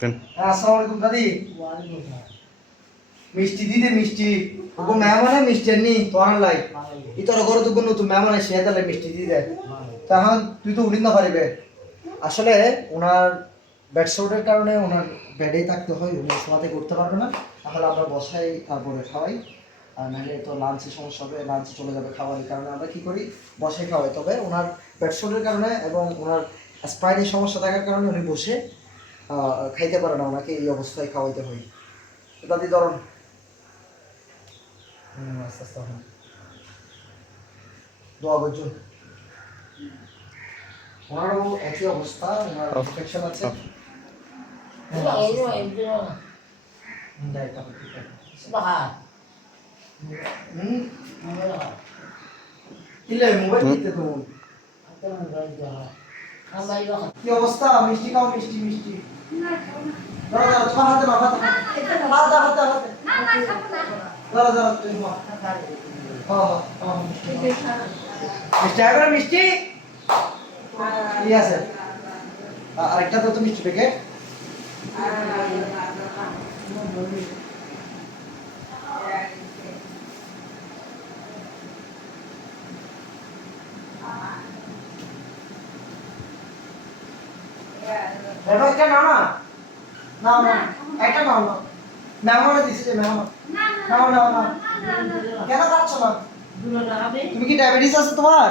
আসসালামু আলাইকুম দাদি। মিষ্টি দিতে মিষ্টি ওগো মেহমানে মিষ্টি আনি তোর লাই ইতর ঘরে তো নতুন মেহমান আসে এদালে মিষ্টি দিতে তখন তুই তো উড়িন না পারিবে। আসলে ওনার বেড শোটের কারণে ওনার বেডেই থাকতে হয়, উনি শোয়াতে করতে পারবে না। তাহলে আমরা বসাই তারপরে খাওয়াই, আর নাহলে তো লাঞ্চের সমস্যা হবে, লাঞ্চে চলে যাবে খাওয়ার কারণে আমরা কি করি বসাই খাওয়াই। তবে ওনার বেড শোটের কারণে এবং ওনার স্পাইনের সমস্যা থাকার কারণে উনি বসে খাইতে পারে না, ওনাকে এই অবস্থায় খাওয়াইতে হয়। দাদি ধরুন আস্তে আস্তে হন দোয়া করছো। ওনারও একই অবস্থা, ওনার ইনফেকশন আছে। কি অবস্থা? মিষ্টি খাও, মিষ্টি মিষ্টি মিষ্টি আছে। আরেকটা তো মিষ্টি প্যাকেট। একটা নাও না, নাও না একটা নাও না, মেহমানে দিছে যে মেহমান নাও নাও না। কেন খাচ্ছ না? তুমি কি ডায়াবেটিস আছে তোমার?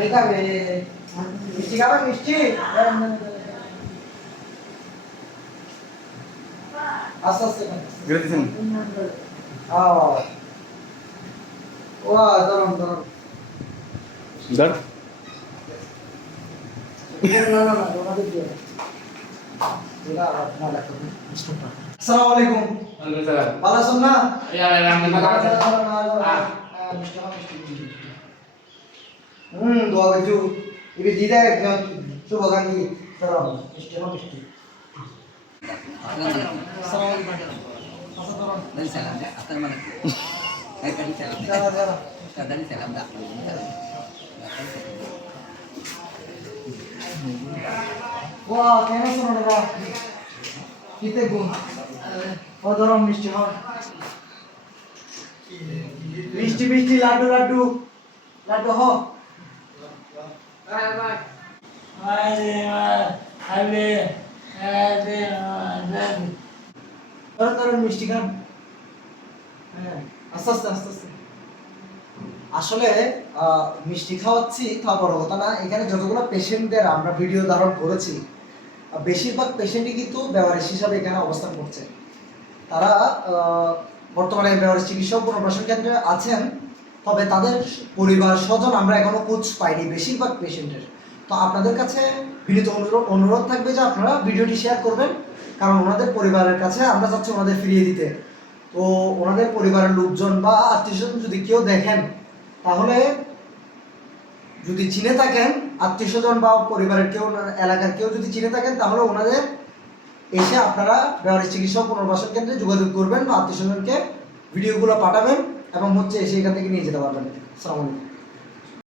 এই খাবে মিষ্টি, খাবে মিষ্টি। আস্তে আস্তে গিরে দিছেন ও দরম দরম ধর না না না ওনাদের দিয়ে যেটা আপনার লাগবে। আসসালামু আলাইকুম। ভালো আছেন না? দোয়া করছো এবে দিদা একজন শুভকাঙ্ক্ষী দরম মিষ্টি না মিষ্টি। Wah, kayaknya seru dah. Kita gue. Oh, dorong misti hon. Misti misti ladu ladu. Ladu ho. Dorong মিষ্টি খান। আস্তে আস্তে আস্তে আস্তে। আসলে মিষ্টি খাওয়াচ্ছি তা বড় কথা না। এখানে যতগুলো পেশেন্টদের আমরা ভিডিও ধারণ করেছি বেশিরভাগ পেশেন্টই কিন্তু বেওয়ারিশ হিসাবে এখানে অবস্থান করছে। তারা বর্তমানে বেওয়ারিশ চিকিৎসক পুনর্বাসন কেন্দ্রে আছেন, তবে তাদের পরিবার স্বজন আমরা এখনো খোঁজ পাইনি বেশিরভাগ পেশেন্টের। তো আপনাদের কাছে বিনীত অনুরোধ থাকবে যে আপনারা ভিডিওটি শেয়ার করবেন, কারণ ওনাদের পরিবারের কাছে আমরা চাচ্ছি ওনাদের ফিরিয়ে দিতে। তো ওনাদের পরিবারের লোকজন বা আত্মীয়স্বজন যদি কেউ দেখেন, তাহলে যদি চিনে থাকেন আত্মীয়স্বজন বা পরিবারের কেউ এলাকার কেউ যদি চিনে থাকেন, তাহলে ওনাদের এসে আপনারা বেওয়ারিশ চিকিৎসক পুনর্বাসন কেন্দ্রে যোগাযোগ করবেন বা আত্মীয়স্বজনকে ভিডিওগুলো পাঠাবেন এবং এসে এখান থেকে নিয়ে যেতে পারবেন। আসসালামু আলাইকুম।